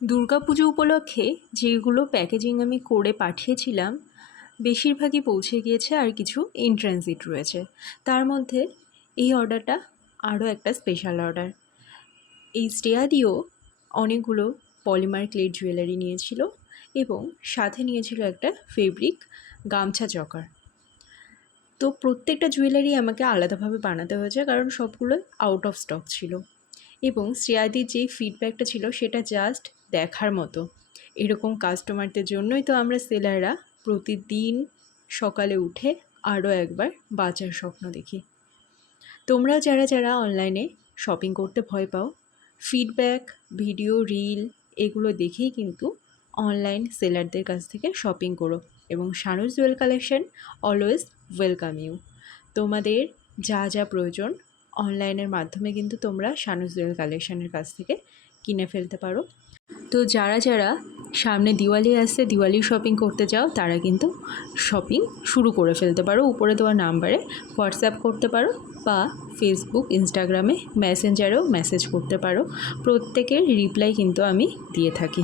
দুর্গাপুজো উপলক্ষে যেগুলো প্যাকেজিং আমি করে পাঠিয়েছিলাম বেশিরভাগই পৌঁছে গিয়েছে, আর কিছু ইন ট্রানজিট রয়েছে। তার মধ্যে এই অর্ডারটা আরও একটা স্পেশাল অর্ডার। এই স্টেয়াদিও অনেকগুলো পলিমার ক্লেড জুয়েলারি নিয়েছিল এবং সাথে নিয়েছিল একটা ফেব্রিক গামছা চকার। তো প্রত্যেকটা জুয়েলারি আমাকে আলাদাভাবে বানাতে হয়েছে, কারণ সবগুলো আউট অফ স্টক ছিল। এবং শ্রেয়াদির যেই ফিডব্যাকটা ছিল সেটা জাস্ট দেখার মতো। এরকম কাস্টমারদের জন্যই তো আমরা সেলাররা প্রতিদিন সকালে উঠে আরও একবার বাঁচার স্বপ্ন দেখি। তোমরা যারা যারা অনলাইনে শপিং করতে ভয় পাও, ফিডব্যাক, ভিডিও, রিল এগুলো দেখেই কিন্তু অনলাইন সেলারদের কাছ থেকে শপিং করো। এবং Shanu's jewel collection always welcome you. তোমাদের যা যা প্রয়োজন অনলাইনের মাধ্যমে কিন্তু তোমরা শানুস জুয়েল কালেকশনের কাছ থেকে কিনে ফেলতে পারো। তো যারা যারা সামনে দিওয়ালি আসছে, দিওয়ালি শপিং করতে চাও, তারা কিন্তু শপিং শুরু করে ফেলতে পারো। উপরে দেওয়া নাম্বারে হোয়াটসঅ্যাপ করতে পারো বা ফেসবুক, ইনস্টাগ্রামে, মেসেঞ্জারেও মেসেজ করতে পারো। প্রত্যেকের রিপ্লাই কিন্তু আমি দিয়ে থাকি।